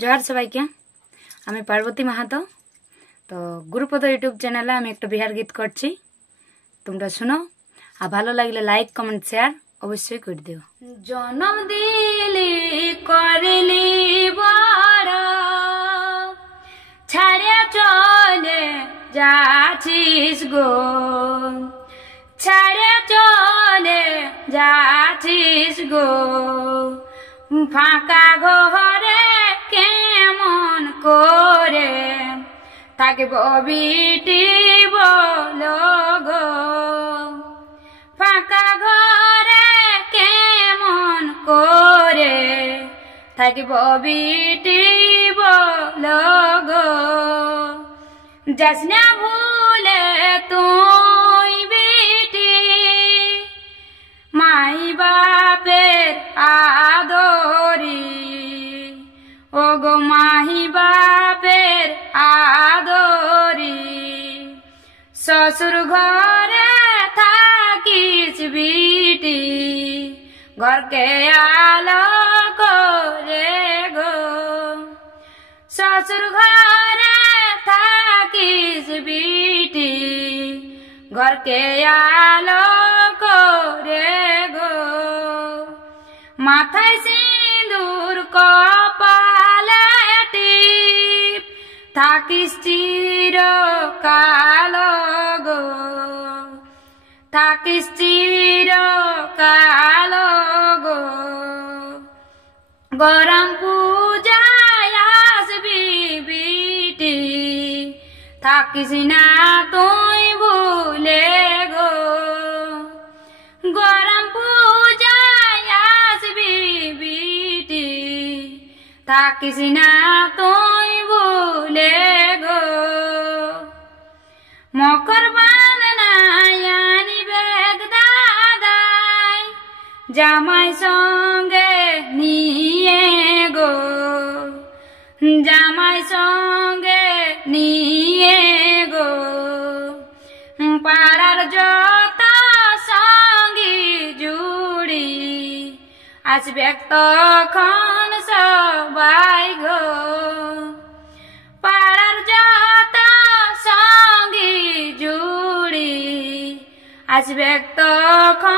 জোহার সবাইকে। আমি পার্বতী মাহাতো। তো গুরুপদ ইউটিউব চ্যানেলে আমি একটা বিহার গীত করছি, তোমরা শুনো। আর ভালো লাগলে লাইক কমেন্ট শেয়ার অবশ্যই করে দিও। জনম দিলি করলি বড়, ছাড়িয়া চলে যাচ্ছিস গো, ছাড়িয়া চলে যাচ্ছিস গো, ফাঁকা ঘরে কেমন করে থাকব বিটি বলো গো, ফাঁকা ঘরে কেমন করে থাকব বিটি বলো গো, যাস না ভুলে তুই বিটি মাই বাপের আদরি, ও গো মাহি বাপের আদরি, শ্বশুর ঘরে থাকিস বিটি ঘরকে আলো করে গো, শ্বশুর ঘরে থাকিস বিটি ঘরকে আলো করে গো, মাথায় সিঁদুর কপালে টিপ থাকিস চিরকাল গো, থাকিস চিরকাল গো, গরম পূজায় আসবি বিটি থাকিস না তুই ভুলে গো, গরম পূজায় আসবি বিটি থাকিস না তুই ভুলে গো, মকর বাঁধনায় আনিবে দাদাই জামাই সঙ্গে নিয়ে গো, জামাই সঙ্গে নিয়ে গো, পাড়ার যত সঙ্গী জুড়ি আসবে তখন সবাই গো, পাড়ার যত সঙ্গী জুড়ি আসবে তখন